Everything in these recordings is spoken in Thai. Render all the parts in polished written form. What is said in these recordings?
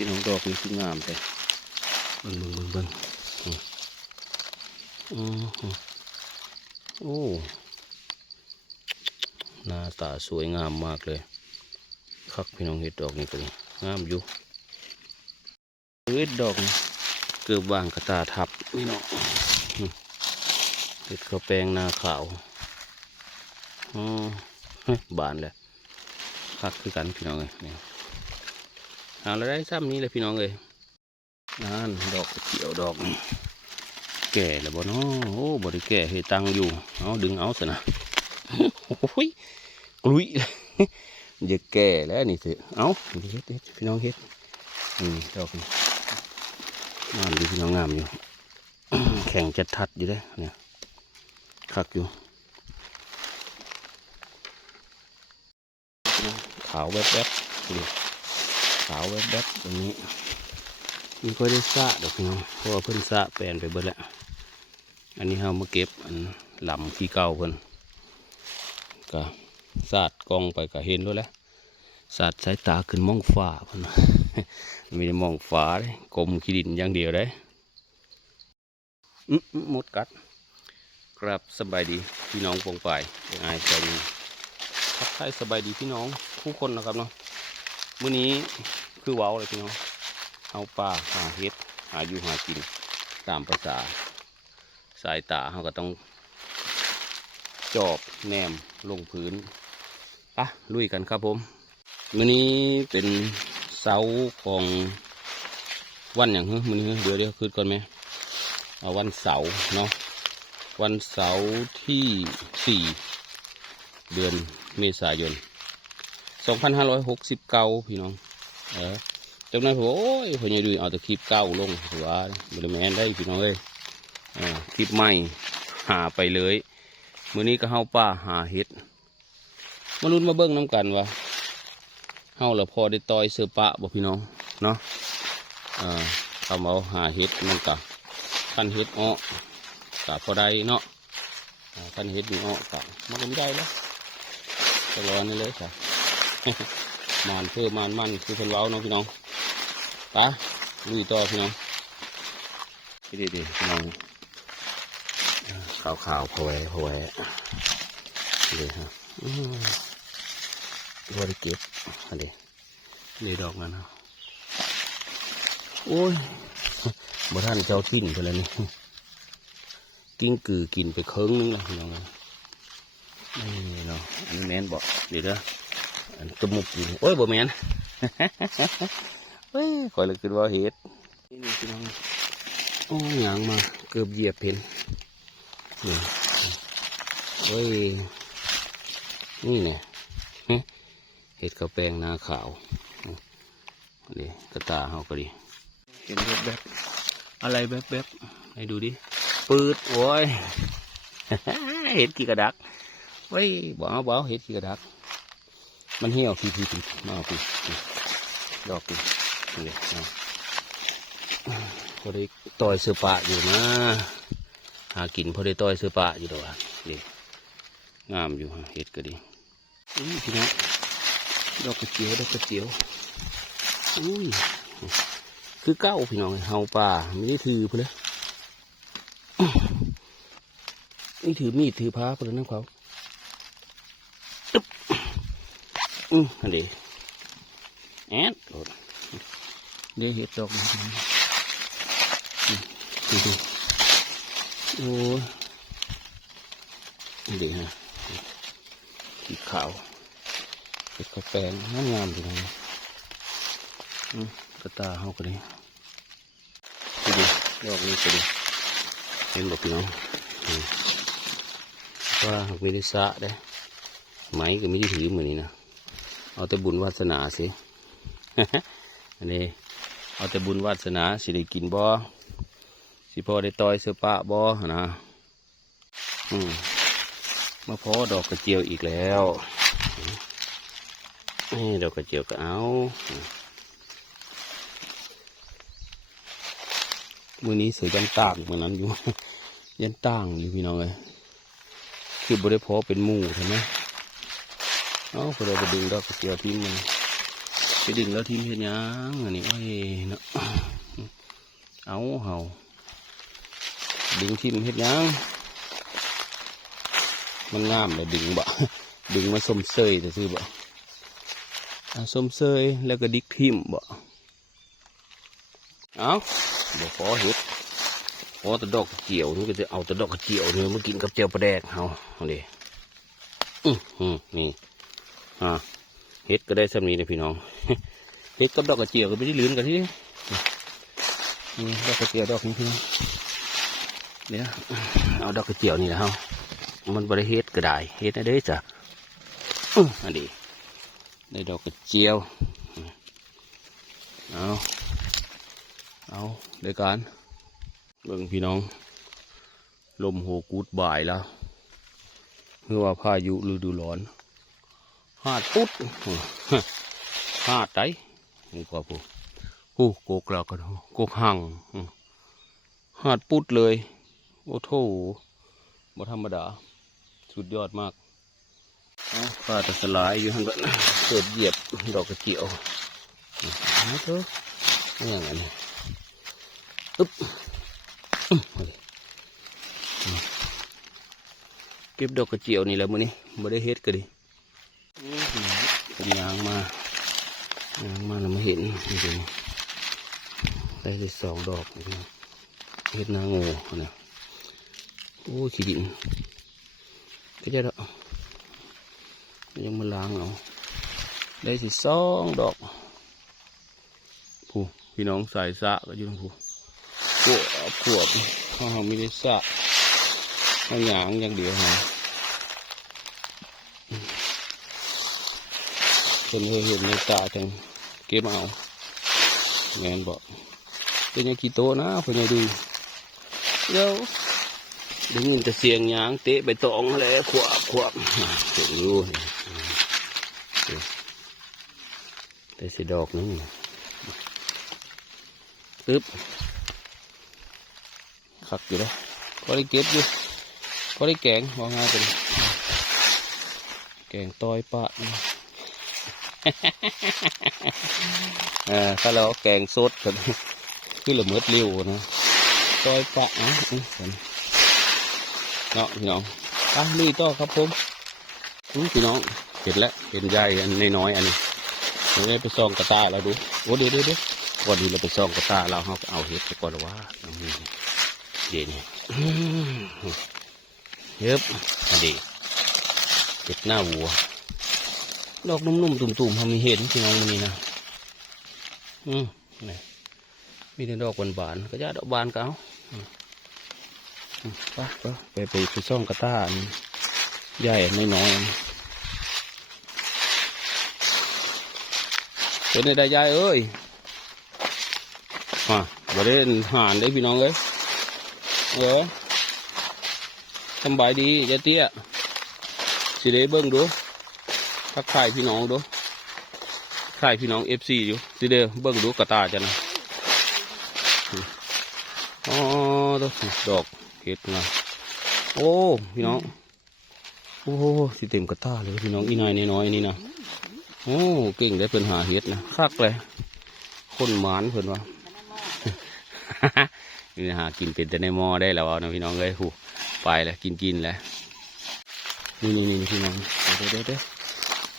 พี่น้องดอกนี่คืองามเลยเบิ่งโอ้หน้าตาสวยงามมากเลยคักพี่น้องเห็ดดอกนี่ก็ดีงามอยู่เห็ดดอกนี่เกือบวางกระตาทับพี่น้องเห็ดข้าวแปลงนาขาวบานเลยคักคือกันพี่น้องเลยนี่หาอะไรได้ซ้ำนี้เลยพี่น้องเลยนั่นดอกกระเจียวดอกนี่แก่แล้วบ่เนาะโอ้บ่ได้แก่ให้ตังอยู่เอาดึงเอาซะนะโอ้ยกลุยอย่าแก่แล้วนี่สิเอาเฮ็ดพี่น้องเฮ็ดนี่ดอกนี่งามดีพี่น้องงามอยู่แข่งจัดทัดอยู่ได้เนี่ยคักอยู่ขาวแวบๆดูขาวแวบๆตรงนี้มีค่อยได้สะดอกพี่น้องเพราะว่าเพิ่นสะแปลนไปเบิดแล้วอันนี้เรามาเก็บอันหล่ำขี้เก่าเพิ่นก็สาดกองไปก็เห็นแล้วแหละสาดสายตาขึ้นมองฟ้าเพิ่นไม่ได้มองฟ้าเลยกลมขี้ดินอย่างเดียวได้มดกัดครับสบายดีพี่น้องปงไปยังไงใจดีทักทายสบายดีพี่น้องผู้คนนะครับเนาะมื้อนี้คือว้าวเลยพี่น้องเอาปลาหาเห็ดหาอยู่หากินตามภาษาสายตาเขาก็ต้องจอบแนมลงพื้นปะลุยกันครับผมมื้อนี้เป็นเสาของวันอย่างมื้อนี้เดี๋ยวคืนก่อนไหมเอาวันเสาร์เนาะวันเสาร์ที่4 เดือนเมษายน 2569พี่น้องจากนั้นผมโอ้ยผมยังดูเอาแต่คลิปเก่าลงถือว่าบริแมนได้พี่น้องเอ้ยคลิปใหม่หาไปเลยมื้อนี้ก็เฮาป่าหาเห็ดมาลุ้นมาเบิ้งน้ำกันว่าเฮาละพอได้ต่อยเสือปะบ่พี่น้องเนาะทำเอาหาเห็ดมันกะขั้นเห็ดอ้อกะพอได้เนาะขั้นเห็ดมีอ้อกะมันก็ไม่ได้แล้วจะรอนี่เลยค่ะมันเพื่อมันคือเพิ่นเว้าเนาะพี่น้องปะลุยต่อพี่น้องดีพี่น้องขาวพอแหวเลยฮะตัวได้เก็บอะไรเลยดอกนั้นนะโอ้ยบ่ท่านเจ้าทิ้นไปแล้วนี่กิ้งกือกินไปเคิงนึงแล้วพี่น้องนี่เนาะอันนี้แมนบอกเดี๋ยวอันจมูกอยู่โอ้ยบ่แมนเฮ้ยคอยเลยคิดว่าเห็ดนี่พี่น้องโอ้ยางมาเกือบเหยียบเพนนี่เฮ้ยนี่เนี่ยเห็ดข้าวแป้งนาขาวนี่กระตาเขาก็ดีเห็นแบบอะไรแบบให้ดูดิปืดโอ้ยเห็ดกี่กระดักเฮ้ยบ่เห็ดกี่กระดักมันเหี่ยวพี่มาเอาพี่ดอกพี่นี่พอได้ต่อยเสือปะอยู่นะหากินพอได้ต่อยเสือปะอยู่ตัวนี่งามอยู่เห็ดก็ดีพี่น้องดอกกระเจียวอุ้ยคือเก้าพี่น้องเฮาป่าไม่ได้ถือเพื่อนนี่ถือมีดถือผ้าเพื่อนนั่งเขาอันเดียวแอดเดี๋ยวเห็ดดอกดูโอ้เดี๋ยวฮะสีขาวเห็ดข้าวแป้งงามอยู่นะกระตาเฮาก็ดีดูดอกนี้ก็ดีเห็นบอกพี่น้องว่าหากไม่ได้สะได้ไหมก็ไม่ถือเหมือนนี้นะเอาแต่บุญวาสนาสิ อันนี้เอาแต่บุญวาสนาสิได้กินบ่สิพอได้ต่อยเสื้อปะบ่นะมาพอดอกกระเจียวอีกแล้วดอกกระเจียวก็เอามื้อนี้เสือยันต่างเหมือนนั้นอยู่ ยันต่างอยู่พี่น้องเลยคือบริพอเป็นหมู่ใช่ไหมเอาพอเราไปดึงดอกกระเจียวทิ้งมัน ไปดึงแล้วทีมเห็นยังอันนี้โอ้ยเนาะเอาเห่าดึงทีมเห็นยังมันงามเลยดึงบ่ดึงมาส้มเซยแต่ซื้อบ่ส้มเซยแล้วก็ดิกทิมบ่เอาบ่ขอเห็ดขอแต่ดอกเกี่ยวนี่ก็จะเอาแต่ดอกเกี่ยวนี่มากินกับเจียวปลาแดกเอาเลยนี่เห็ดก็ได้ซ้ำนี้นะพี่น้องเห็ดกับดอกกระเจียวก็ไม่ได้ลื่นกันที่นี่ดอกกระเจียวดอกนี้พี่น้องเดี๋ยวเอาดอกกระเจียวนี่นะเฮามันบริเฮ็ดก็ได้เฮ็ดได้เด้อจ้ะอันนี้ได้ดอกกระเจียวเอาเดี๋ยวกันเบิ่งพี่น้องลมโหกูดบ่ายแล้วเมื่อว่าพายุฤดูร้อนหาดปุ๊ดหาดไดนี่ก็ผู้โกกแล้วกันโกกหั่งหาดปุ๊ดเลยโอ้โถบ่ธรรมดาสุดยอดมากปลาตะสลายอยู่ข้างบนเกิดเหยียบดอกกระเจียวนะเถอะนี่อย่างนั้นอึ๊บเก็บดอกกระเจียวนี่แหละมื้อนี้ไม่ได้เฮ็ดก็ดิยางมาแล้วมาเห็นจริงได้เลย2 ดอกเฮ็ดนาโง่นะโอ้ขี้ดินก็จะดอกยังมาล้างเอาได้สิ2 ดอกผู้พี่น้องสายสะก็อยู่ตรงผู้ขวบเขาไม่ได้สะเขาหยางอย่างเดียวฮะคนเคยเห็นในตาจังเก็บเอาแมนบอกเป็นยังกี่โตนะเพื่อนดูเดี๋ยวได้ยินแต่เสียงหยางเตะไปตองแล้วขวบเสียงอยู่แต่สีดอกนึงตึ๊บขักอยู่แล้วก็ได้เก็บอยู่ก็ได้แกงว่าง่ายเป็นแกงต้อยปะถ้าเราแกงสดกันคือละเมิดเร็วนะต้อยปะนะเนาะพี่น้องลุยต่อครับผมพี่น้องเห็นแล้วเห็นใหญ่อันน้อยอันนี้เราได้ไปซองกระตาเราดูโอ้เดี๋ยวก่อนที่เราไปซองกระตาเราเอาเห็ดไปก่อนว่าเดี๋ยวนี้เย็บอันนี้เห็ดหน้าวัวดอกนุ่มๆตุ่มๆเขามีเห็นพี่น้องมันนี่นะนี่มีแต่ดอกบานๆก็จะดอกบานเก่าไปซ่องกระต้าใหญ่น้อยเป็นในใดใหญ่เอ้ยบ่ได้หานได้พี่น้องเลยสบายดียายเตี้ยสิได้เบิ้งดูทักทายพี่น้องดูทายพี่น้องFCอยู่สิเด้อเบิ้งดูกระตาจ้ะนะดอกเห็ดนะโอ้พี่น้องโอ้สิเต็มกระตาเลยพี่น้องอีนายน้อยนี่นะโอ้เก่งได้เพิ่นหาเห็ดนะคักเลยคนหมานเพิ่นว่านี่หากินเป็นแต่ในหม้อได้แล้วนะพี่น้องเลยหูไปแล้วกินแล้วนี่พี่น้องเด้อ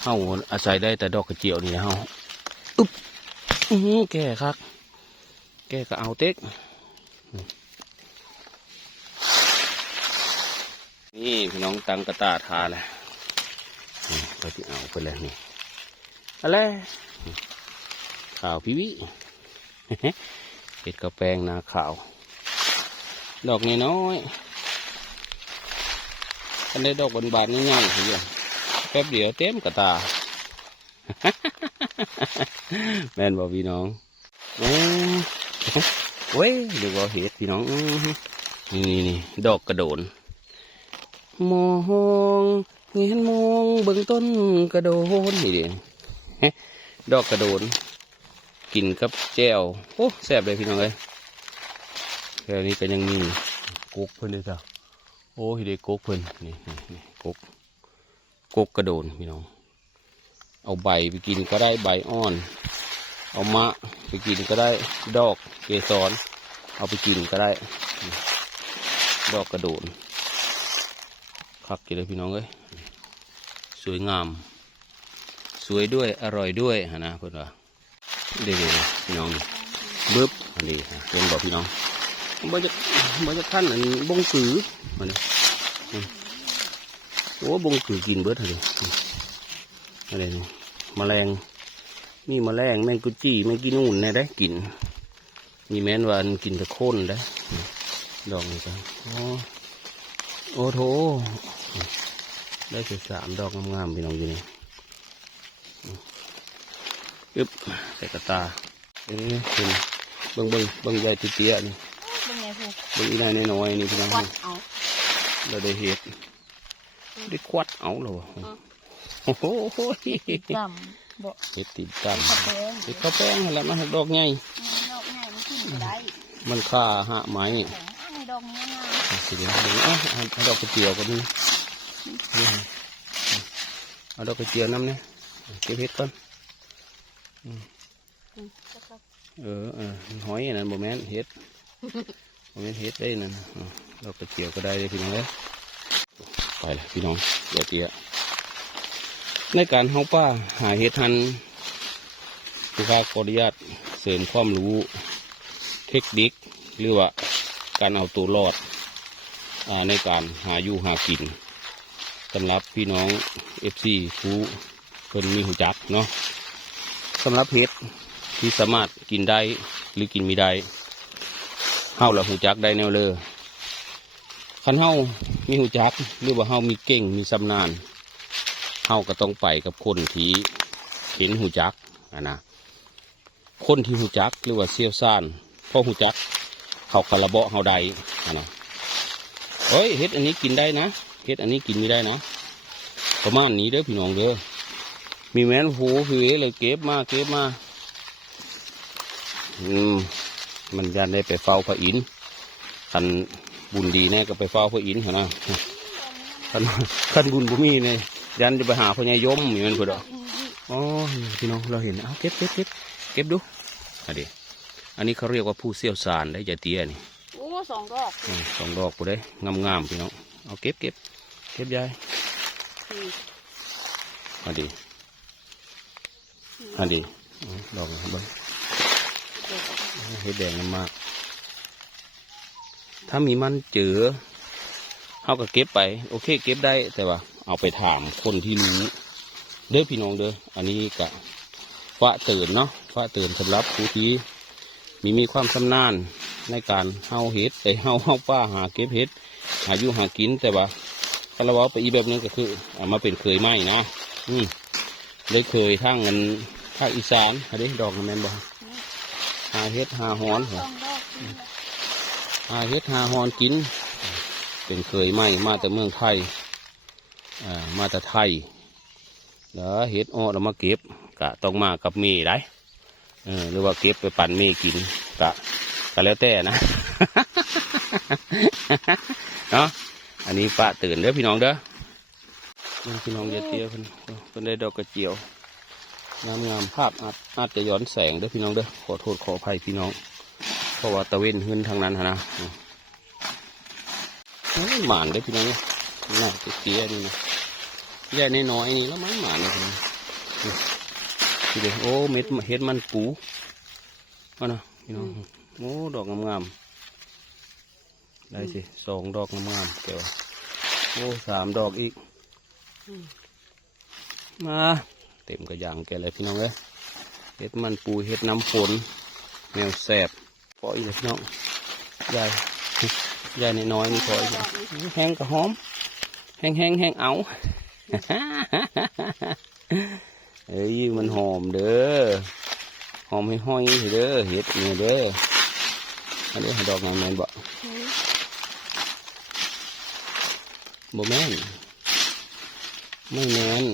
เฮาอาศัยได้แต่ดอกกระเจียวนี่นะเฮาอึ๊บแก่คักแก่ก็เอาเต็กนี่พี่น้องตังกระตาทาแหละก็จะเอาไปเลยนี่อะไรข่าวพิวิเห็ดกระแปงนาขาวดอกน้อยอันนี้ดอกบานๆง่ายๆทีเดียวแป๊บเดียวเต็มกระตาแม่นบอกพี่น้องโอ้ยดูว่าเห็ดพี่น้องนี่ดอกกระโดนมองเห็นมองเบื้องต้นกระโดนนี่เด่นดอกกระโดนกินกับแจ่วโอ้แซ่บเลยพี่น้องเลยแถวนี้ก็ยังมีกุ๊กเพิ่นด้วยจ้ะโอ้ยเด็กกุ๊กเพิ่นนี่กุ๊กกระโดนพี่น้อง เอาใบไปกินก็ได้ใบอ่อนเอามะไปกินก็ได้ดอกเกสรเอาไปกินก็ได้ดอกกระโดดคักกินเลยพี่น้องเอ้ยสวยงามสวยด้วยอร่อยด้วยนะเพื่อนว่าเดี๋ยวพี่น้องบึ๊บอันนี้เป็นบอกพี่น้องบ่จะขั้นอันบงกือมาเนี่ยโอ้บงกือกินเบิดเลยอะไรนี่แมลงมีแมลงแมงกุจี้แมงกินนู่นเนี่ยได้กินมีแม้นวันกินตะโค่นได้ดอกนี่กันโอ้โถได้แค่3 ดอกงามๆพี่น้องอยู่นี่อึ๊บใส่กระตาเห็นเบิ่งใหญ่เตี้ยๆนี่เบิ่งอีนายน้อยๆนี่พี่น้องเราได้เห็ดได้ควัดเอาเราโอ้โหเห็ดติดกันเห็ดข้าวแป้งอะไรมาดอกใหญ่มันค่าหะไม้สิเดี๋ยวเอาดอกกระเจียวกันนี่เอาดอกกระเจียวน้ำเนี่ยเก็บเห็ดก่อนหอยนั่นโมเมนต์เห็ดโมเมนต์เห็ดได้นั่นดอกกระเจียวก็ได้เลยพี่น้องเลยไปเลยพี่น้องเดี๋ยวเตี้ยในการเฮาป้าหาเห็ดทันผู้ค้าขออนุญาตเสริมความรู้เทคนิคหรือว่าการเอาตัวรอดในการหาอยู่หากินสำหรับพี่น้องFC ผู้เพิ่นมีหูจักเนาะสำหรับเห็ดที่สามารถกินได้หรือกินไม่ได้เฮาละหูจักได้แนวเลยคันเฮามีหูจักหรือว่าเฮามีเก่งมีชำนาญเฮาก็ต้องไปกับคนที่เห็นหูจักนะคนที่หูจักหรือว่าเชี่ยวชาญเพราะหูจักเขาคาราเบาเฮาได้นะเฮ้ยเห็ดอันนี้กินได้นะเห็ดอันนี้กินไม่ได้นะประมาณนี้เด้อพี่น้องเด้อมีแม่นหูพี่เลยเก็บมามันยันได้ไปเฝ้าพระอินทร์คันบุญดีแน่ก็ไปเฝ้าพระอินทร์เหรอนะคันบุญบุมีเนี่ยยันจะไปหาพญายมเหมือนกันเด้ออ๋อพี่น้องเราเห็นเอาเก็บดูอันนี้เขาเรียกว่าผู้เชี่ยวชาญได้ใจเตี้ยนี่โอ้2 ดอก2 ดอกกูได้งามพี่น้องเอาเก็บยายอันดีดอกเบิ้งเห็ดแดงมากถ้ามีมันเจอเขาก็เก็บไปโอเคเก็บได้แต่ว่าเอาไปถามคนที่รู้เด้อพี่น้องเด้ออันนี้กะฟ้าตื่นเนาะฟ้าตื่นสำหรับผู้ที่มีความชำนาญในการเฮาเห็ดเฮาป้าหาเก็บเห็ดหาอยู่หากินแต่ว่าคาราบาไปอีแบบนึงก็คือเอามาเป็นเคยไหมนะเลยเคยทั้งเงินภาคอีสานอันนี้ดอกแมนบอกหาเห็ดหาหอนหาเห็ดหาหอนกินเป็นเคยไหมมาแต่เมืองไทยมาแต่ไทยแล้วเห็ดอ้อเรามาเก็บกะต้องมากับเมย์ได้หรือว่าเก็บไปปั่นเมย์กินกะแล้วแต่นะ เนาะอันนี้ป้าตื่นเด้อพี่น้องเด้อพี่น้องอย่าเตี้ยเพิ่นได้ดอกกระเจียวงามภาพอาจจะย้อนแสงเด้อพี่น้องเด้อขอโทษขออภัยพี่น้องเพราะว่าตะเวนขึ้นทางนั้นนะหมานเด้อพี่น้องน่าจะเตี้ยนี่นะใหญ่น้อยนี่แล้วมันหมานเลยพี่น้องเดี๋ยวโอ้เม็ดเห็ดมันปูนะพี่น้องโอ้ดอกงามได้สิ2 ดอกงามๆเกี่ยวโอ้3 ดอกอีกมาเต็มกระยังแกเลยพี่น้องเลยเห็ดมันปูเห็ดน้ำฝนแมวแสบพออีกเลยพี่น้องใหญ่น้อยนี่พออีกแห้งกระหอมแห้งเอาเอ้ยมันหอมเด้อหอมให้ห้อยเด้อเห็ดนี่เด้ออันนี้ดอกงามแมนบ่แม่นไม่แม่น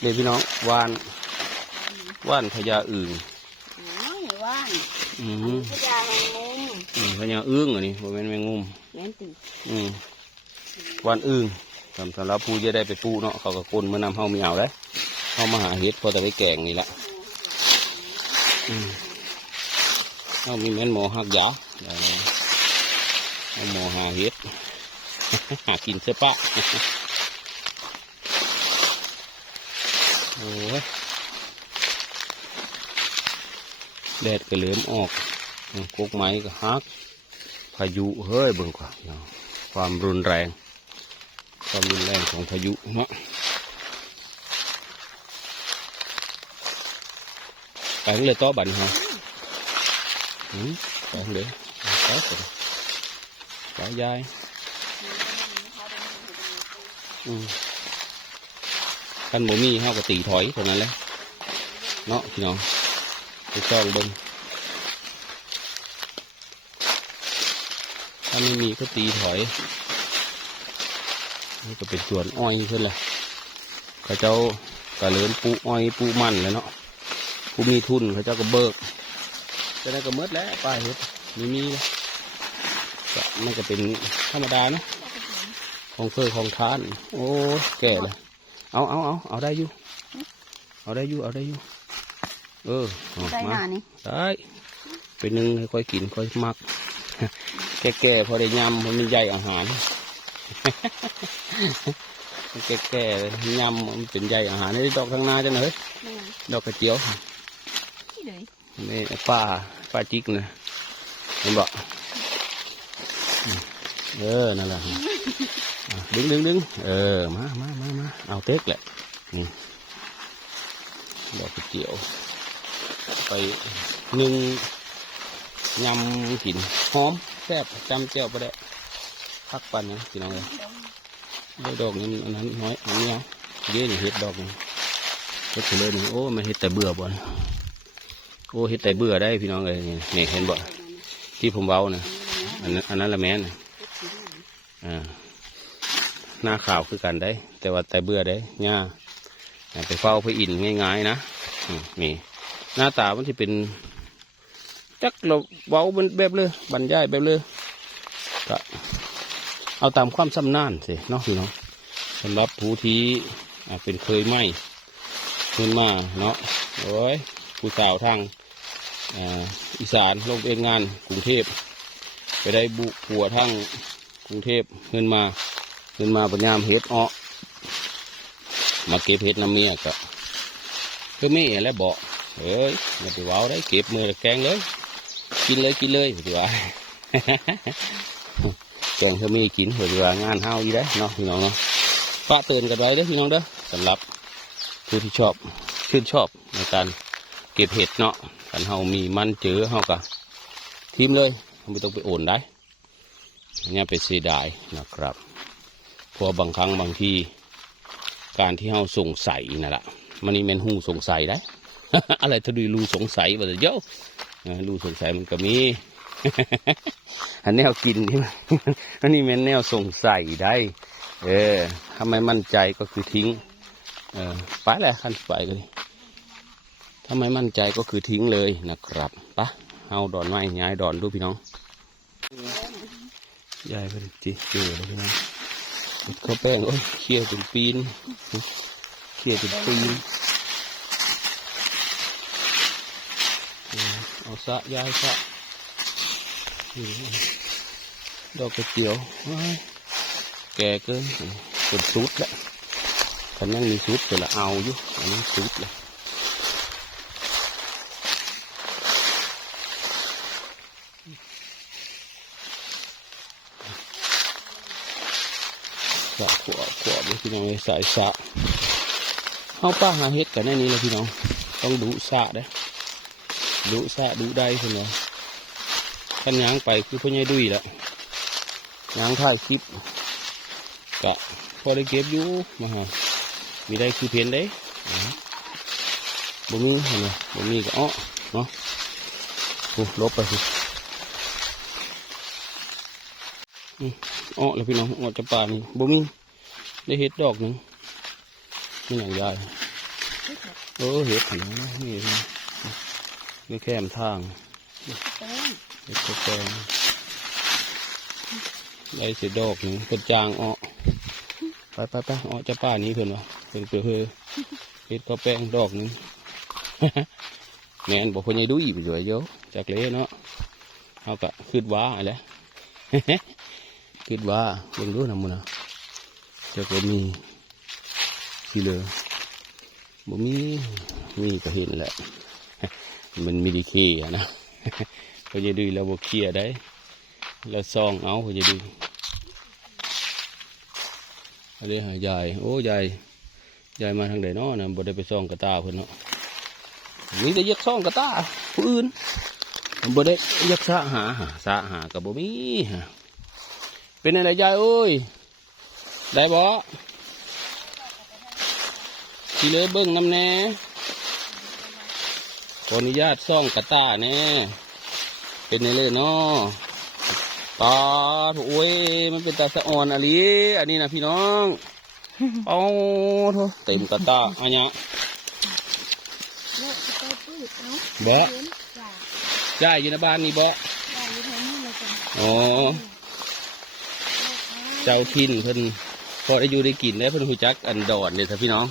เดี๋ยวพี่น้องว่านพญาอึ่งว่านพญาแมงมุมพญาอึ่งอันนี้แม่นแมงมุมแม่นติว่านอึ่ง สำหรับผู้จะได้ไปปูเนาะเขาก็คนเมื่อนำเฮามีเอาได้เฮามาหาเห็ดพอแต่ไปแกงนี่แหละเฮามีแม่นหมอหักยาเอาหมอหาเห็ด หากินเสื้อปะ โอ้ยแดดก็เริ่มออกกกไม้ก็ฮักพายุเฮ้ยเบิ่งกว่าความรุนแรงของพายุเนาะไปเลยต่อบันฮะไปเลยไปยายกันบ่มีเฮาก็ตีถอยเท่านั้นแหละเนาะพี่น้องไปซ่องเบิ่งถ้าไม่มีก็ตีถอยนี่ก็เป็นสวนอ้อยขึ้นเลยเขาเจ้ากระเลินปูอ้อยปูมันเลยเนาะผู้มีทุนเขาเจ้าก็เบิกจะได้ก็เมดแล้วป้าเห็ดมีก็มันก็เป็นธรรมดาเนาะของเฟอของทานโอ้แก่เลยเอาได้อยู่มาได้เป็นหนึ่งให้ค่อยกินค่อยมักแก่พอได้ยำมันมีใยอาหารแก่ยำมันเป็นใยอาหารนี่ดอกทางนาจังเลยดอกกระเจียวนี่ป้าจิกนะเห็นบอกนั่นแหละดึงมาเอาเต็กแหละนี่ดอกกระเจียวไปนึ่งยำกินหอมแซ่บจำเจียวไปได้พักปันนะพี่น้องเลยดอกนี้อันนั้นน้อยอันนี้เยอะนี่เห็ดดอกนี่เห็ดเลยนี่โอ้มันเห็ดแต่เบื่อบ่โอ้เห็ดแต่เบื่อได้พี่น้องเลยนี่เห็นบ่ที่ผมเว้านะอันนั้นละแม่นหน้าขาวคือกันได้แต่ว่าแต่เบื่อได้ง่าไปเฝ้าพระอินทร์ง่ายๆนะนี่หน้าตามันที่เป็นจักเราเว้าแบบเลยบรรยายแบบเลยก็เอาตามความชำนาญสิเนาะพี่น้องสำหรับผู้ที่เป็นเคยไหมขึ้นมาเนาะโอ้ยผู้สาวทางอีสานลงเองงานกรุงเทพไปได้บุปัวทางกรุงเทพขึ้นมาปัญญามเฮ็ดมาเก็บเฮ็ดน้ำเมียก็ไม่แล้วบอกเอ้ยอย่าไปว้าวได้เก็บมือแกงเลยกินเลยถือว่า แกงเขามีกินถือว่างานเฮาอีได้เนาะพี่น้องเนาะฝากเตือนกันไว้เด้อพี่น้องเด้อสำหรับผู้ที่ชื่นชอบในการเก็บเห็ดเนาะกันเฮามีมันเจอเฮากะทีมเลยไม่ต้องไปโอนได้เนี่ยไปเสียดายนะครับเพราะบางครั้งบางทีการที่เฮาสงสัยนั่นแหละมันนี่เป็นหูสงสัยได้ อะไรถ้าดูรูสงสัยว่าจะเยอะรูสงสัยมันก็มี อันแนวกินนี่ อันนี้เป็นแนวสงสัยได้ทำไมมั่นใจก็คือทิ้งไปแหละขั้นไปกันถ้าไม่มั่นใจก็คือทิ้งเลยนะครับปะเอาดอนไม้ย้ายดอนดูพี่น้องย้ายไปจีเจอเลยพี่น้องข้าวแป้งโอ้ยเขี่ยเป็นปีนเอาสะย้ายสะดอกกระเจียวแก่เกินเป็นซุดแล้วคันยังมีซุดแต่ละเอาอยู่อันนี้ซุดเลยสะขวบพี่น้องสายสะเอาป้าหาเฮ็ดกันแน่นี้เลยพี่น้องต้องดูสะได้ดูสะดูได้คนละขันยางไปคือพ่อใหญ่ดุยละยางถ่ายคลิปก็พอได้เก็บอยู่มาฮะมีได้คือเพียนได้บ่มีเห็นไหมบ่มีก็อ้อเนาะโอ้ลบไปสิอ้อแล้วพี่น้องอ้อจะป่านี่บ่มีได้เห็ดดอกหนึ่งนี่อย่างใหญ่เห็ดเห็นไหมนี่แคมทางเห็ดแกงได้เสียดอกหนึ่งกระจางอ้อ ไปอ๋อจะป้านี้เพิ่นวะเพิ่นเพื่อเฮ็ดข้าวแป้งดอกหนึง แม่นบอกเพิ่นยังดูอีกไปด้วยโยจากเลยเนาะเขาก็คิดว่าอะไร คิดว่าเบิ่งดูนำมื้อนะจะก็มีที่เหลือบ่มีก็เห็นแหละ มันมีดีเคอะนะ เขาจะดูแล้วบ่เคลียร์ได้แล้วซองเอาเขาจะดูอันนี้หายายโอ้ยายมาทางใดเนาะนะบ่ได้ไปซองกระตาเพิ่นเนาะมีแต่ยักซองกระตาผู้อื่นบ่ได้ยักสะหากับบ่มีฮะเป็นอะไรยายเอ้ยได้บ่สิเลยเบิ่งน้ำแน่ขออนุญาตซ่องกระตาแน่เป็นในเลยเนาะตาโอ้ยมันเป็นตาสะอ่อนอะไรอันนี้นะพี่น้องเอาโถเต็มกระตาอันเนี้ยเบาจ่ายอยู่ในบ้านนี่เบาอ๋อเจ้าทินเพิ่นพอได้อยู่ได้กินได้เพิ่นหูจักอันดอนเนี่ยท่าพี่น้อง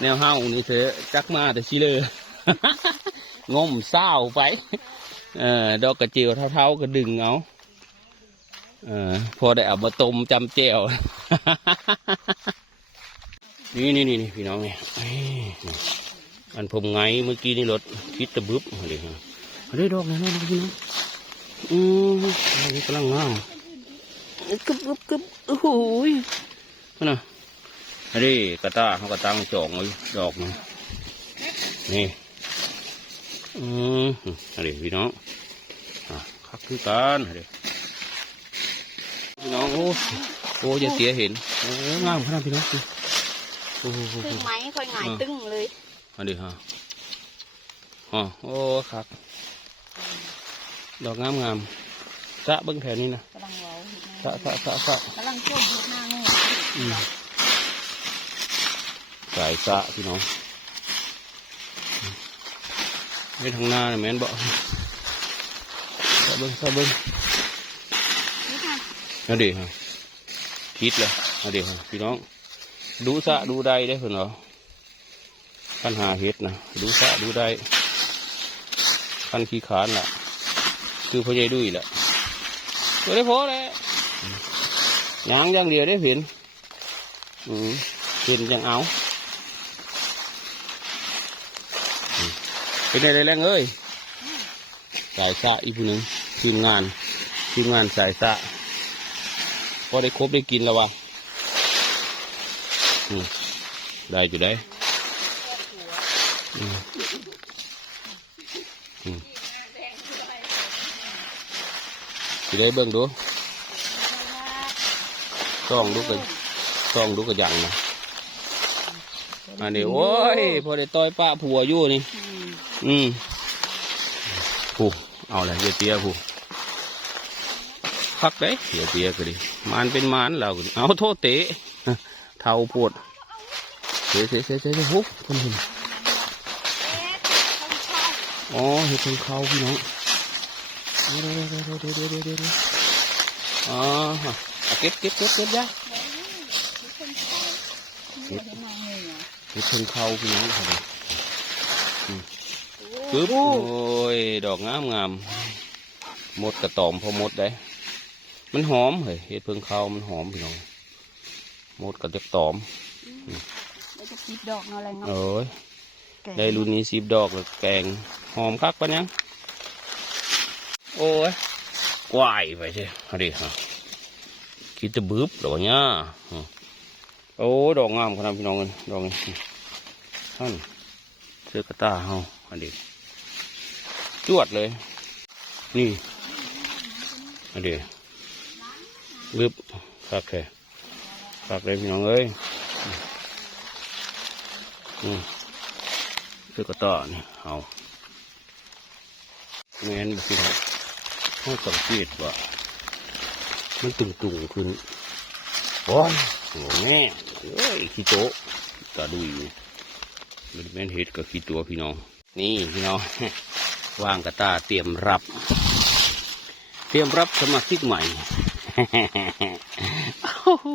แนวเฮานี่เธอจักมาแต่ชิเลย งมเศร้าไปดอกกระเจียวเท่าๆก็ดึงเอาพอได้เอามาต้มจำแจ่ว นี่พี่น้องเนี่ยอันผมไงเมื่อกี้นี่รถคิดตะบึบอะไรฮะอะไรดอกนะน้องพี่น้องนี่กำลังงามกึบโอ้โหนะอะไรกระตาเขากระตังจ่องไว้ดอกนึงนี่อะไรพี่น้องคักคือกันอะไรพี่น้องโอ้จะเสียเห็นงามขนาดพี่น้องคือไม้ค่อยหงายตึ้งเลยอะไรฮะโอ้คักดอกงามสะเบิ้งแถวนี้นะกำลังเว้าสะกำลังช่วงหน้างูสายสะพี่น้องไม่ทางหน้าแม่นบ่สะเบิ้งนั่นดิฮะคิดเลยนั่นดิฮะพี่น้องดูสะดูใดได้เพิ่นเหรอปัญหาเฮ็ดนะดูสะดูใดปันขี้ขานล่ะคือพ่อใหญ่ดุยแหละตัวได้พอแล้วอย่างเดียวได้เห็นเห็นยังเอาเป็นอะไรแรงเอ้ยสายสะอีกผู้หนึ่งทีมงานสายสะพอได้ครบได้กินแล้ววะได้อยู่ได้ได้เบิ่งดูซ่องดูกันอย่างนะอันนี้โอ้ยพอได้ต่อยป้าผัวอยู่นี่ผู้เอาอะไรเตี้ยผู้พักได้เตี้ยก็ดิมันเป็นมันเราเอาโทษเตะเท่าปวดเสียโอ้คนเห็นอ๋อเห็ดเพิ่งเข้าพี่น้องเดี๋ยวอ๋อเก็บจ้ะเห็ดเพิ่งเข้าพี่น้องครับปึ๊บโอ้ยดอกงามหมดกระตอมพอหมดได้มันหอมเฮ้ยเห็ดเพิ่งเข้ามันหอมพี่น้องหมดกระตอมจะ10 ดอกอะไรเนาะโอ้ยได้รุ่นนี้10 ดอกแล้วแกงหอมคักปะยังโอ้ยกวายไปใช่อะไรฮะคิดจะบึ้บหรอวะเนี่ยโอ้ดอกงามขนาดพี่น้องกันดอกนี้ท่านเสื้อกระตาเฮาอันนี้จวดเลยนี่อันนี้บึ้บคักแค่คักเลยพี่น้องเอ้ยเสื้อกระตานี่เอาแม่นบ่พี่น้องเขาสังเกตว่ามันตุ่งขึ้นโอ้ยโหแม่เอ้ยขี้โตตาดูอยู่มันแม่นเห็ดกับขี้ตัวพี่น้องนี่พี่น้อง วางกระตาเตรียมรับสมาชิกใหม่ โอ้โห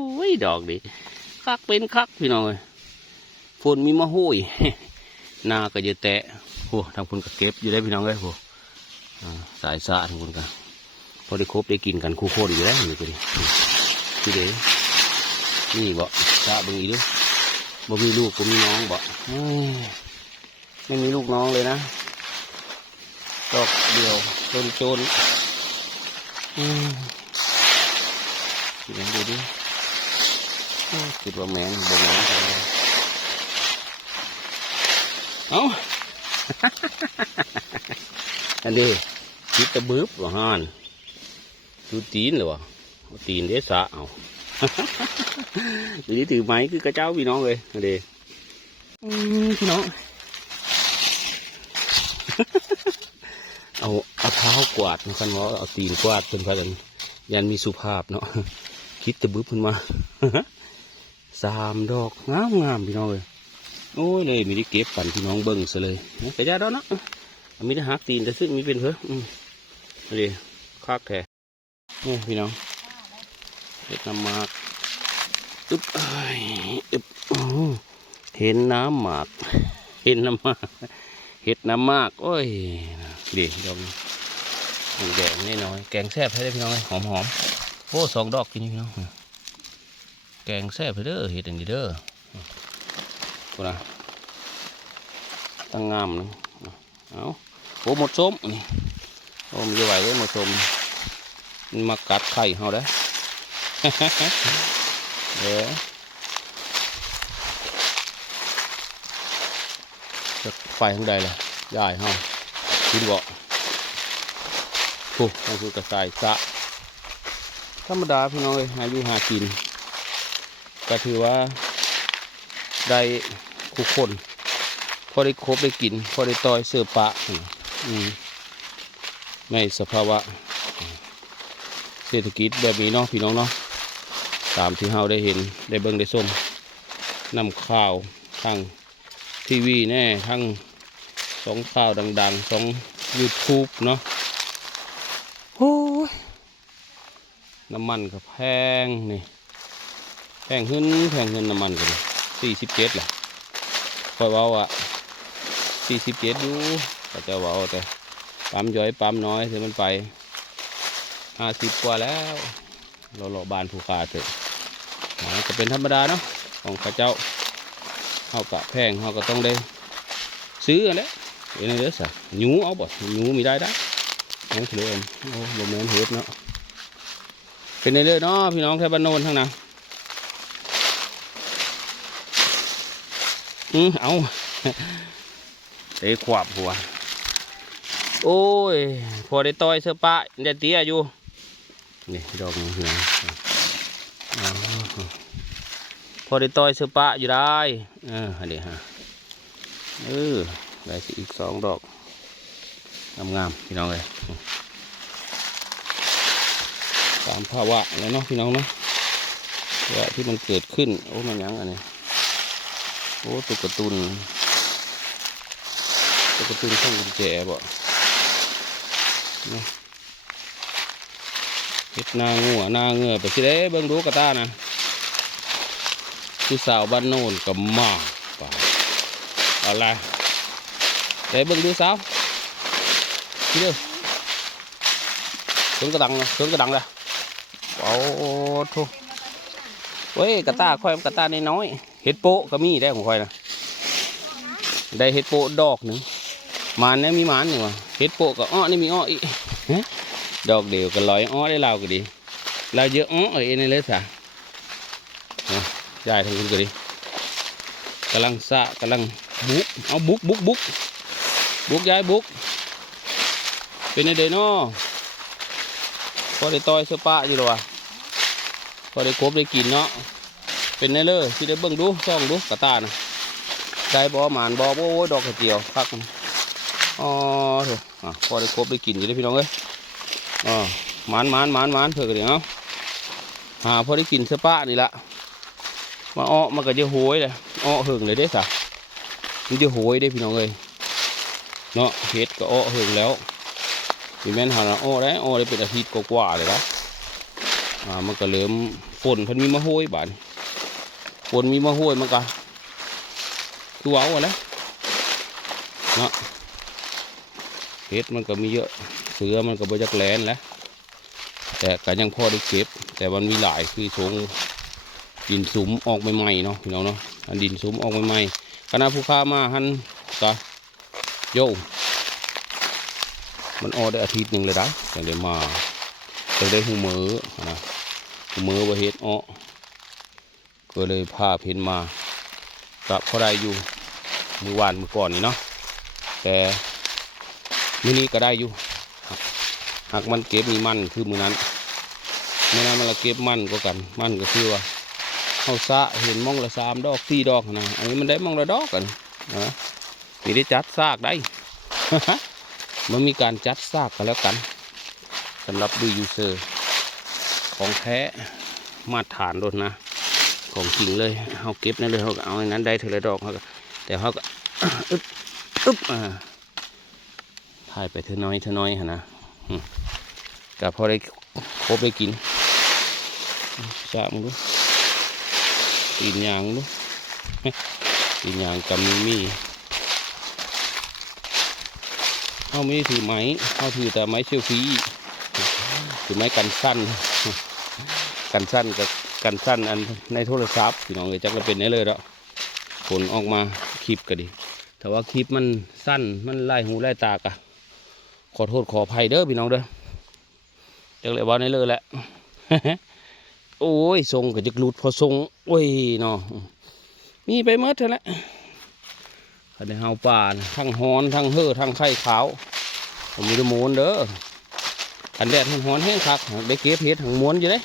ดอกดิ คักเป็นคักพี่น้องเลยฝนมีมาห้ย นาก็จะแตะโอ้ทางคนก็เก็บอยู่ได้พี่น้องเลยโอ้สายสะทางคนก็พอได้ครบได้กินกันคู่โคตรอยู่แล้วนี่ก็ดีที่เด้นี่บ่สะบึงอีดูบ่มีลูกบ่มีน้องบ่ไม่มีลูกน้องเลยนะดอกเดียวโจนดูดิคิดว่าแมนบ่แมนเอ้า อันนี้คิดตะบึบว่าฮานดูตีนเลยวะตีนเดสะเอาทีนี้ถือไม้คือกระเจ้าพี่น้องเลยอันนี้พี่น้อง เอาเท้ากวาดนะครับว่าเอาตีนกวาดเป็นพากันยันมีสุภาพเนาะคิดจะบึ้บขึ้นมา 3 ดอกงามพี่น้องเลยโอ้ยเลยมีได้เก็บปั่นพี่น้องเบิ้งซะเลยแต่ยาดอกเนาะมีได้หักตีนแต่ซึ่งมีเป็นเพื่อนี่คักแท้นี่พี่น้องเห็ดน้ำหมากอึบเห็นน้ำหมากเห็นน้ำหมากเห็ดน้ำมากโอ้ยดีดอกแดงน้อยแกงแซ่บให้ได้พี่น้องหอมโอ้2 ดอกกินพี่น้องแกงแซ่บให้เด้อเห็ดอย่างนี้เด้อกูนะตั้งงามนะเอาโอ้หมดส้มนี่โอ้มันจะไหวเลยหมดส้มมันมากัดไข่เฮาได้ เดี๋ยวจะไฟข้างใดล่ะใหญ่เฮากินบ่โอ้นั่นคือกระสายสะธรรมดาพี่น้องเลยหาอยู่หากินก็ถือว่าได้คู่คนพอได้ครบได้กินพอได้ต่อยเสือปะในสภาวะเศรษฐกิจแบบนี้เนาะพี่น้องเนาะตามที่เราได้เห็นได้เบิ่งได้ส้มนำข่าวทางทีวีแน่ทั้ง2 ข่าวดังๆ2 YouTube เนาะโอ้ยน้ำมันก็แพงนี่แพงขึ้นน้ำมันกัน47ล่ะคอยว่าอ่ะ47อยู่ก็จะว่าแต่ปั๊มย่อยปั๊มน้อยถึงมันไป50 กว่าแล้วเราบานภูคาเถอะก็เป็นธรรมดาเนาะของข้าเจ้าเขากะแพงเขาก็ต้องได้ซื้ออันนี้เป็นอะไรสักหนูเอาบ่หนูมีได้น้องเฉลิมโอ้บ่แม่นเฮ็ดเนาะเป็นเรื่อยๆเนาะพี่น้องแค่บ้านโนนทั้งนั้นเอาเตะขวบหัวโอ้ยพอได้ต่อยเสื้อปะเด็ดเตี้ยอยู่นี่ดอกนี้นะพอได้ต่อยเสื้อปะอยู่ได้อันนี้ฮะได้อีก2 ดอกงามพี่น้องเลยตามภาวะแล้วเนาะพี่น้องเนาะที่มันเกิดขึ้นโอ้มันยังอันนี้โอ้ตุ๊กตุนข้างกุญแจบ่เห็ดนางัวนาเงือไปสิเด้เบิ่งดูกระตานะผู้สาวบ้านโน่นกับมาป่าอะไรเด้เบิ่งดูสาวที่เด้อสวนกระดังเลยโอ้โหเว้ยกระตาค่อยกระตาน้อยเห็ดโปะก็มีได้ของค่อยนะได้เห็ดโปะดอกหนึ่งมันเนี่ยมีมันอยู่ว่ะเห็ดโปะก็อ้อนี่มีอ้ออีกดอกเดียวก็ลอยอ้อได้เราก็ดีเราเยอะอ้อเอ็นเลยสะใหญ่ทั้งคุณก็ดีกำลังสะกำลังบุกเอาบุกย้ายบุกเป็นไงเด้อเนาะพอได้ต่อยเสื้อปะอยู่หรอวะพอได้ครบได้กินเนาะเป็นไงเลยที่ได้เบิ่งดูซ่องดูกระตานะได้บ่หมานบ่โอ้ยดอกกระเจียวพักอ๋อเถอะพอได้ครบได้กินอยู่ได้พี่น้องเอ้ยหมานเผื่อกันเดี๋ยวพอได้กินเสื้อปะนี่ละมาอ้อมันก็จะโหยเลยอ้อหึงเลยเด้สะมันจะโหยได้พี่น้องเอ้ยเนาะเฮ็ดก็อ้อหึงแล้วมีแม่นหาอ้อได้เป็นอาทิตย์กว่าเลยนะมันก็เริ่มฝนพันมีมาโหยบาน ฝนมีมาห้วยมันก็คือเว้าอะไรเนาะเห็ดมันก็มีเยอะเสือมันก็บ่จักแลนแหล้วแต่ก็ยังพอได้เก็บแต่มันมีหลายคือทรงดินสุมออกใหม่ๆเนาะพี่น้องเนาะอันดินสุมออกใหม่ๆคณะผู้ค้ามาหันก็โย่มันออกได้อาทิตย์หนึ่งเลยได้แต่ได้มาแต่ได้หูมือนะหูมือว่าเห็ดอ้อก็เลยพาเพ็นมากับเขาได้อยู่มือวานมือก่อนนี่เนาะแต่มื้อนี้ก็ได้อยู่หากมันเก็บมีมันคือมือนั้นเมื่อนั้นมันละเก็บมันก็กันมันก็คือว่าเอาซะเห็นมองละ3 ดอก4 ดอกนะอันนี้มันได้มองละดอกกันนะมีได้จัดซากได้ มันมีการจัดซากกันแล้วกันสำหรับดูยูเซอร์ของแท้มาตรฐานรถนะของจริงเลยเขาเก็บนั่นเลยเขาเอาในนั้นได้เท่าไรดอกเขาแต่เขาก็ อึ๊บถ่ายไปเท่าน้อยนะแต่พอได้ครบได้กินชะมึงดูกินยางดูกินยางกับมีเขาไม่ถือไม้เขาถือแต่ไม้เชลฟี่ถือไม้กันสั้นกันสั้นกับกันสั้นอันในโทรศัพท์พี่น้องเลยจักเราเป็นได้เลยแล้วผลออกมาคลิปก็ดีแต่ว่าคลิปมันสั้นมันไล่หูไล่ตากะขอโทษขออภัยเด้อพี่น้องเด้อจักเลยว่าในเลยแหละ โอ้ยทรงก็จะหลุดพอทรงโอ้ยเนาะมีไปเมื่อเท่านั้นอันนี้เฮาป่าทั้งฮ้อนทั้งเห่อทั้งไข่ขาวผมมีแต่ม้วนเด้ออันแดดทั้งฮ้อนแห้งคักได้เก็บเห็ดทั้งม้วนอยู่เลย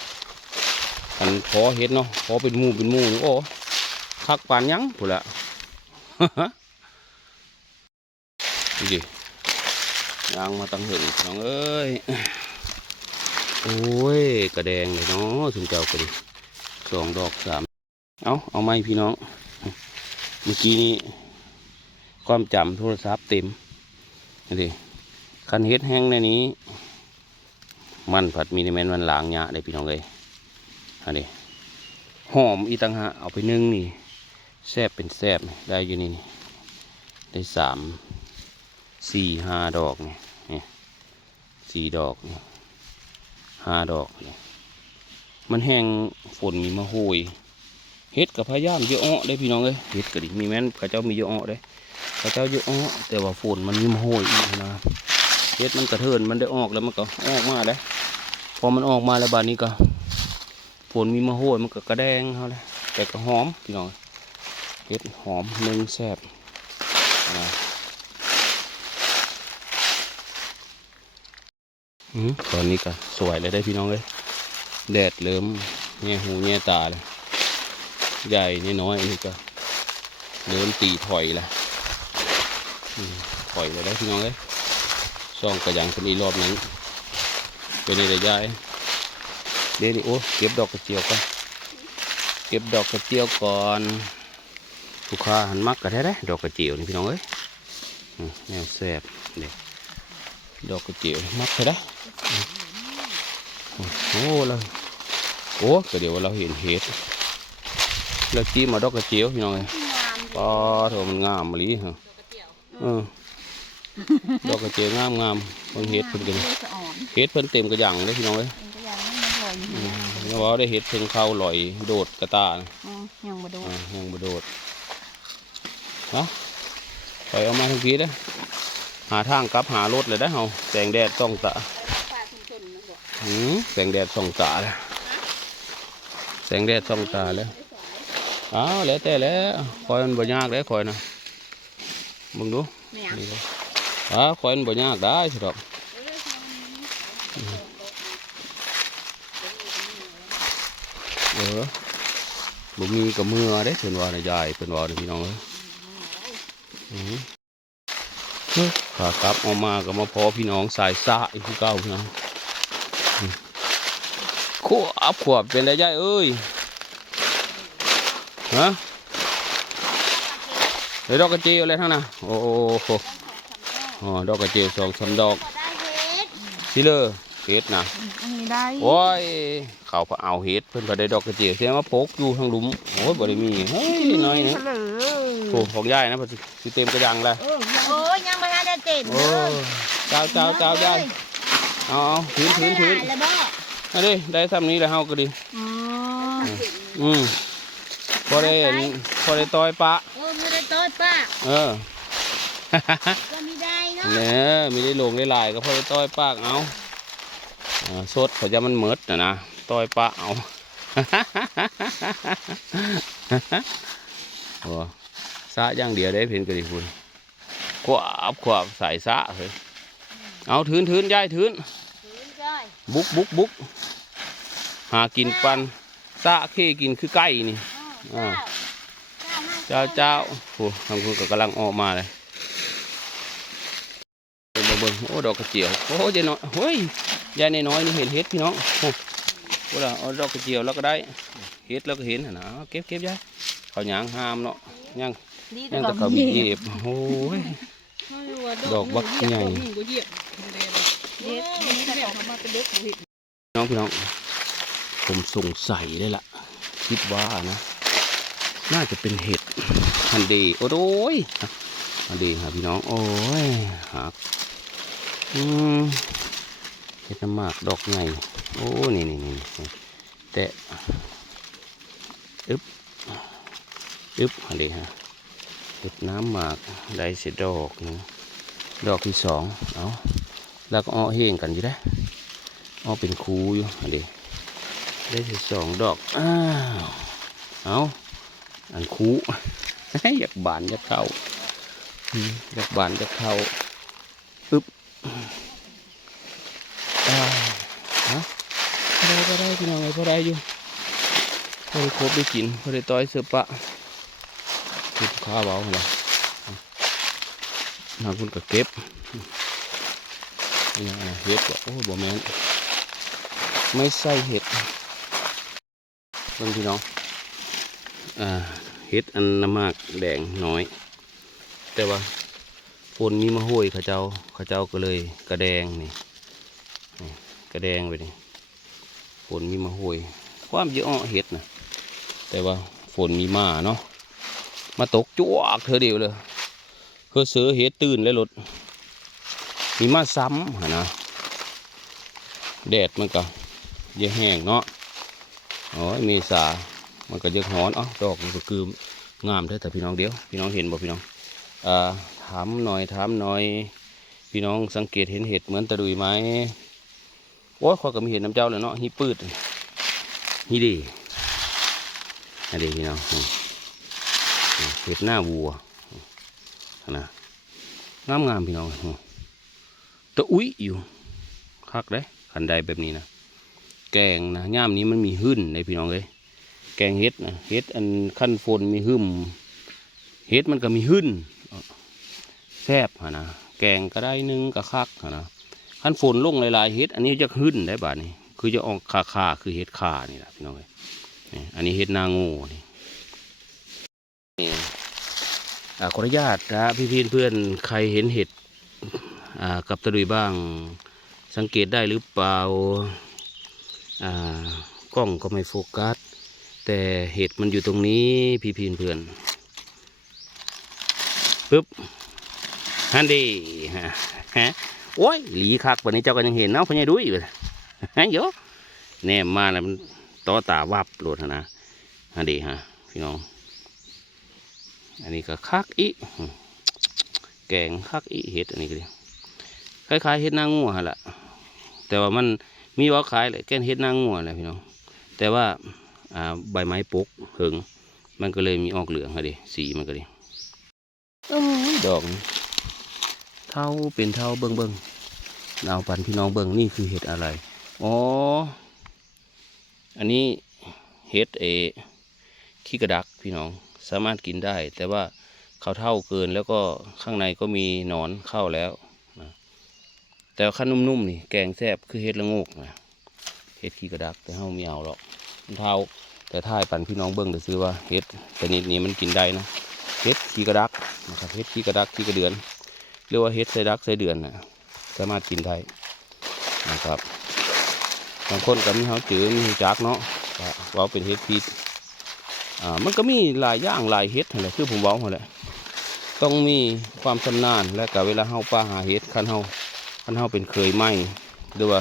อันขอเห็ดเนาะขอเป็นหมู่โอ้คักปานยังพูดละ ดิยางมาตั้งหึงน้องเอ้ยโอ้ยกระแดงเลยเนาะถึงเจ้าก็ดิ2 ดอก 3เอาไหมพี่น้องเมื่อกี้นี้ความจำโทรศัพท์เต็มนี่คันเฮ็ดแห้งในนี้มันผัดมีในแมนมันล้างหยาได้พี่น้องเลยอันนี้หอมอีตังหะเอาไปนึ่งนี่แซ่บเป็นแซ่บได้อยู่นี่ได้3 4 5 ดอกนี่4 ดอกนี่5 ดอกนี่มันแห้งฝนมีมาโหยเฮ็ดกับพยายามเยอะอ้อได้พี่น้องเลยเฮ็ดก็ดิมีแม่นข้าเจ้ามีเยอะอ้อได้ข้าเจ้าเยอะอ้อแต่ว่าฝนมันมีมาโหยอีกนะเฮ็ดมันกระเทินมันได้ออกแล้วมันก็ออกมาได้พอมันออกมาแล้วบานนี้ก็ฝนมีมาโหยมันก็กระแดงเขาเลยแต่ก็หอมพี่น้องเฮ็ดหอมนึ่งแซ่บนะตอนนี้ก็สวยเลยได้พี่น้องเลยแดดเริ่มแง่หูแง่ตาเลยใหญ่น้อยอันนี้ก็เริ่มตีถอยแล้วถอยเลยได้พี่น้องเลยซ่องกระยังคนอีรอบนั้นเป็นในระยะเดี๋ยวโอ้เก็บดอกกระเจียวก่อนเก็บดอกกระเจียวก่อนลูกค้าหันมักกระแท้ได้ดอกกระเจียวนี่พี่น้องเอ้ยแนวแซ่บเด็กดอกกระเจียวมักใช่ได้โอ้เราโอ้ก็เดี๋ยวเราเห็นเห็ดเราจี้มาดอกกระเจียวพี่น้องเอ้ยปอเถอะมันงามมาลีเหรอดอกกระเจียวงามเพิ่งเห็ดเพิ่งกันเห็ดเพิ่งเต็มกระยังเลยพี่น้องเอ้ยแล้วว่าได้เห็ดเพิ่งเข้าลอยโดดกระตายังบ่โดดเนาะไปเอามาทั้งทีเด้อหาทางกลับหารถเลยได้เฮาแสงแดดส่องตาแสงแดดส่องตาเลยแสงแดดส่องตาแล้วแล้วแต่แล้วคอยมันบ่ยากได้คอยนะมึงดูคอยมันบ่ยากได้สิครับบ่มีกับมือได้เพิ่นว่าน่ะยายเพิ่นว่าพี่น้องขากลับออกมาก็มาพอพี่น้องสายซะอีกคือเก่าพี่น้องขวบเป็นไรยายเอ้ยฮะเดี๋ยวดอกกระเจียวอะไรทั้งนั้นโอ้โหดอกกระเจียว2 3 ดอกสิเลอ เฮ็ดนะ อันนี้ได้ โอ้ยเขาพอเอาเฮ็ดเพิ่นก็ได้ดอกกระเจียวเสียงว่าโปกอยู่ทางหลุมโอ้ยบ่ได้มีเฮ้ยน้อยนี่ เฉลย โอ้ของยายนะเพิ่นสิเต็มกระยังแล้ว โอ้ยยังไม่ทันได้เต็ม โอ้เจ้ายายเอาถืน แล้วบ่ อันนี้ได้ซ้ำนี้แล้วเฮาก็ดี อ๋อ พอได้ต้อยปะ ไม่ได้ต้อยป้า เออ ก็มีได้เนาะ เนี่ยมีได้ลงได้หลายก็พอได้ต้อยปากเอาสดเขาจะมันเมิดนะต้อยปะเอาโอ้สะอย่างเดียวได้เพียงกระดิคุณขวบใส่สะเลยเอาถืนยายถืนบุกหากินปันสะเข้กินคือไก่นี่เจ้าโอ้ทางคุณก็กำลังออกมาเลยเบิ่งโอ้ดอกกระเจียวโอ้ยายน้อยเฮ้ยยายน้อยนี่เห็นเห็ดพี่น้องโอ้โหเอาดอกกระเจียวแล้วก็ได้เห็ดแล้วก็เห็นนะเก็บยายเขาหยางหามเนาะยังแต่เขามีเก็บโอ้ยดอกบักใหญ่น้องพี่น้องผมสงสัยได้ละคิดว่านะน่าจะเป็นเห็ดฮันดีโอ้ยฮันดีครับพี่น้องโอ้ยหักเห็ดน้ำหมากดอกใหญ่โอ้นี่แตะอึบฮันดีฮะเห็ดน้ำหมากได้เสร็จดอกนึงดอกที่สองเอาแล้วก็อ้อเฮงกันอยู่ได้อ้อเป็นคูอยู่ฮันดีได้เสร็จสองดอกอ้าวเอาอันคูอยากบานอยากเข้าอยากบานอยากเข้าอึบก็ได้พี่น้องไงพอได้อยู่พอได้ครบได้กินพอได้ต้อยเสือปะเก็บข้าวเบาเลยนาคุณก็เก็บนี่เห็ดโอ้บ่แม่นไม่ใส่เห็ดพี่น้องเห็ดอันน้ำมากแดงน้อยแต่ว่าฝนมีมาห้วยเขาเจ้าก็เลยกระแดงนี่กระแดงไปนี่ฝนมีมาห้วยความเยอะเห็ดนะแต่ว่าฝนมีมาเนาะมาตกจ้วกเธอเดียวเลยคือเสือเห็ดตื่นเลยรถมีมาซ้ำนะแดดมันก็เยอะแห้งเนาะอ๋อเมษามันก็เยอะหอนดอกมันก็คืองามแต่พี่น้องเดียวพี่น้องเห็นบ่พี่น้องถามหน่อยพี่น้องสังเกตเห็นเห็ดเหมือนตะดุยไหมโอ้ยข้อยก็มีเห็ดน้ำเจ้าเลยเนาะนี่ปืดนี่ดีอันนี้พี่น้องเห็ดหน้าวัวนะงามพี่น้องตะอุ้ยอยู่คักเลยขันใดแบบนี้นะแกงนะย่ามนี้มันมีหึ่นเลยพี่น้องเลยแกงเห็ดนะเห็ดอันขั้นฝนมีหึ่มเห็ดมันก็มีหึ่นแซ่บนะแกงก็ได้นึงก็คักนะขั้นฝนลงหลายๆเห็ดอันนี้จะหึ่นได้บ่านี่คือจะออกคาคือเห็ดขานี่แหละพี่น้องเลยอันนี้เห็ดนางงูนี่ขออนุญาตนะพี่เพื่อนใครเห็นเห็ดกับตะลุยบ้างสังเกตได้หรือเปล่ากล้องก็ไม่โฟกัสแต่เห็ดมันอยู่ตรงนี้พี่เพื่อนปึ๊บฮันดีฮะโอ้ยหลีคักวันนี้เจ้าก็ยังเห็นเนาะพญาดุ้ยอยู่ฮะเยอะแนมมาแล้วมันต่อตาวับโหลดนะฮันดีฮะพี่น้องอันนี้ก็คักอีแกงคักอีเห็ดอันนี้ก็ดีคล้ายๆเห็ดนางงัวฮะละแต่ว่ามันมีว่าคล้ายเลยแกงเห็ดนางงัวแหละพี่น้องแต่ว่าใบไม้ปกเหิงมันก็เลยมีออกเหลืองฮะดิสีมันก็ดีดอกเท่าเป็นเท่าเบิ่งดาวปันพี่น้องเบิ่งนี่คือเห็ดอะไรอ๋ออันนี้เห็ดขี้กระดักพี่น้องสามารถกินได้แต่ว่าเขาเท่าเกินแล้วก็ข้างในก็มีหนอนเข้าแล้วนะแต่ขั้นนุ่มๆนี่แกงแซ่บคือเห็ดละโงกนะเห็ดขี้กระดักแต่เฮาไม่เอาหรอกเท่าแต่ถ้าปั่นพี่น้องเบิ่งจะซื้อว่าเห็ดชนิดนี้มันกินได้นะเห็ดขี้กระดักนะครับเห็ดขี้กระดักขี้กระเดือนเรียกว่าเห็ดไซดักไซเดือนนะสามารถกินได้นะครับ บางคนก็มีเขาจืดมีจักเนาะว่าเป็นเฮ็ดพิษมันก็มีหลายอย่างหลายเฮ็ดอะไรคือผมบอกอะไรต้องมีความชำนาญและกับเวลาเฮาป้าหาเฮ็ดคันเฮาเป็นเคยไหมหรือว่า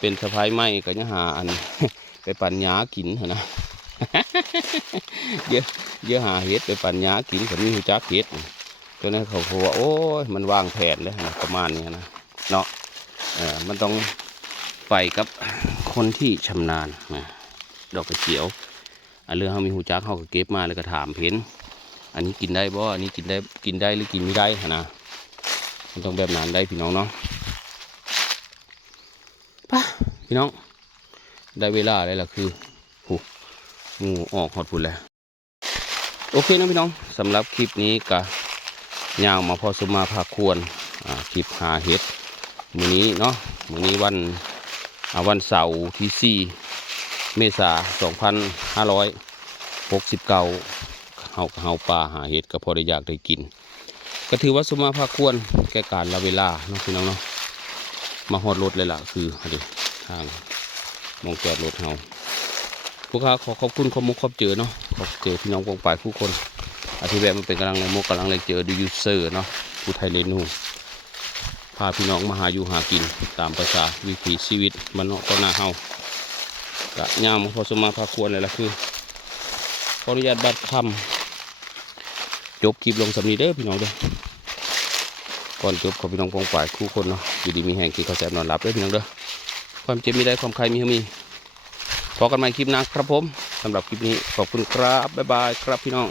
เป็นสะพายไหมก็ยังหาอัน ไปปั่นหญ้ากินนะ เยอะหาเฮ็ดไปปั่นหญ้ากินก็มีหูจักเฮ็ดตัวนั้นเขาบอกว่าโอ้ยมันวางแผนเลยนะประมาณนี้นะเนาะมันต้องไปกับคนที่ชำนาญนะดอกกระเจียวเรื่องเขามีหูจักเขาก็เก็บมาแล้วก็ถามเพ้นอันนี้กินได้บ่อันนี้กินได้หรือกินไม่ได้นะมันต้องแบบนั้นได้พี่น้องเนาะป่ะพี่น้องได้เวลาแล้วล่ะคืองูออกหดพุ่นแล้วโอเคนะพี่น้องสำหรับคลิปนี้ก็ยาวมาพอสมมาพาควรคลิปหาเห็ดมื้อนี้เนาะมื้อนี้วันเสาร์ที่4 เมษายน 2569เฮาป่าหาเห็ดก็พอได้อยากได้กินก็ถือว่าสมมาพาควรแก่การละเวลาเนาะพี่น้องเนาะมาฮอดรถเลยล่ะคือทางมองจอดรถเฮาพวกข้าขอขอบคุณขอบเจอเนาะขอบเจอพี่น้องวงปลายผู้คนที่แบบมันเป็นกำลังในกำลังเลยเจอดูยูเซอร์เนาะผู้ไทยเลนูพาพี่น้องมาหาอยู่หากินตามภาษาวิถีชีวิตมันก็น่าเฮากะยามพอสมมาพาควรเลยล่ะคือขออนุญาตบัดคำจบคลิปลงสำนีเด้อพี่น้องเด้อก่อนจบขอพี่น้องวงปลายผู้คนเนาะอยู่ดีมีแห่งที่เขาแสบนอนหลับเด้อพี่น้องเด้อความเจ็บมีได้ความใครมีพอกันใหม่คลิปหน้าครับผมสำหรับคลิปนี้ขอบคุณครับบ๊ายบายครับพี่น้อง